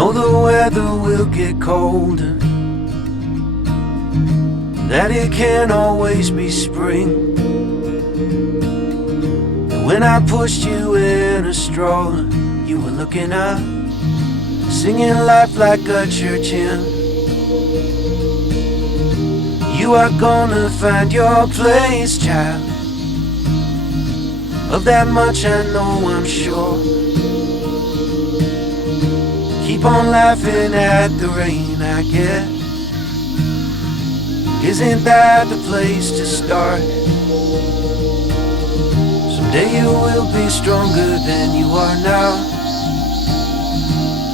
know the weather will get colder, that it can't always be spring. And when I pushed you in a stroller, you were looking up, singing life like a church hymn. You are gonna find your place, child. Of that much I know, I'm sure. Keep on laughing at the rain, I guess. Isn't that the place to start? Someday you will be stronger than you are now,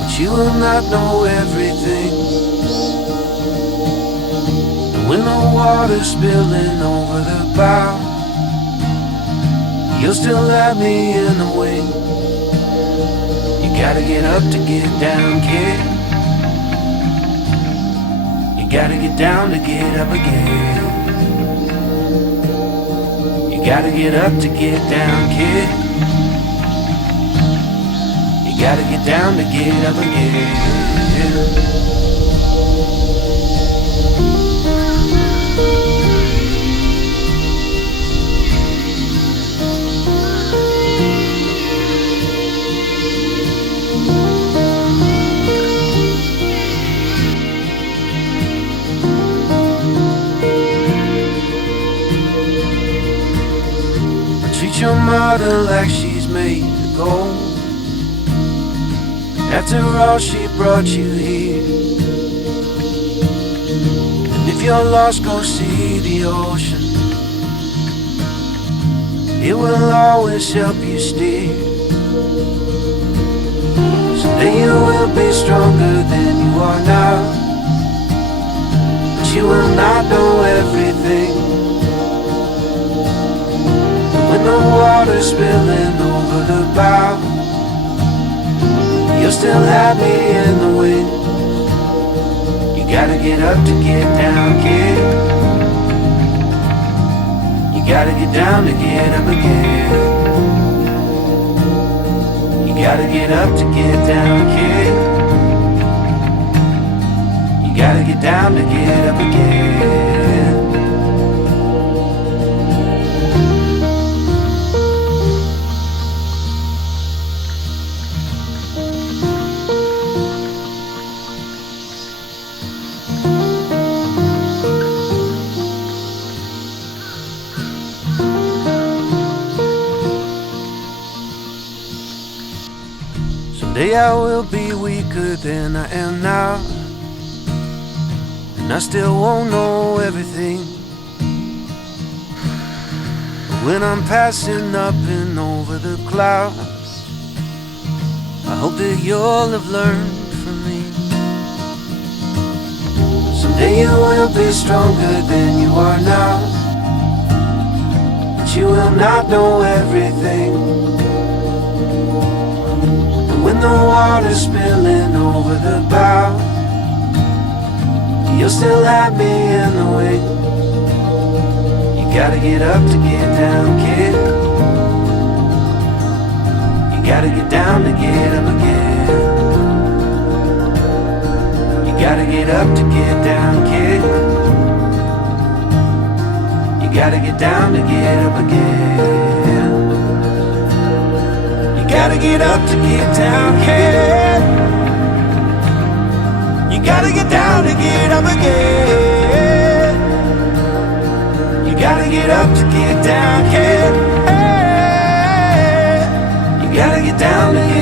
but you will not know everything. And when the water's spilling over the bow, you'll still have me in the wing. You gotta get up to get down, kid. You gotta get down to get up again. You gotta get up to get down, kid. You gotta get down to get up again. Treat your mother like she's made of gold. After all, she brought you here. And if you're lost, go see the ocean. It will always help you steer. Someday you will be stronger than you are now, but you will not know everything. When the water's spilling over the bow, you'll still have me in the wind. You gotta get up to get down, kid. You gotta get down to get up again. You gotta get up to get down, kid. You gotta get down to get up again. Someday I will be weaker than I am now, and I still won't know everything. But when I'm passing up and over the clouds, I hope that you'll have learned from me. Someday you will be stronger than you are now, but you will not know everything. When the water's spilling over the bow, you'll still have me in the wing. You gotta get up to get down, kid. You gotta get down to get up again. You gotta get up to get down, kid. You gotta get down to get up again. Gotta get up to get down, kid. You gotta get down to get up again. You gotta get up to get down, kid. Hey, you gotta get down to get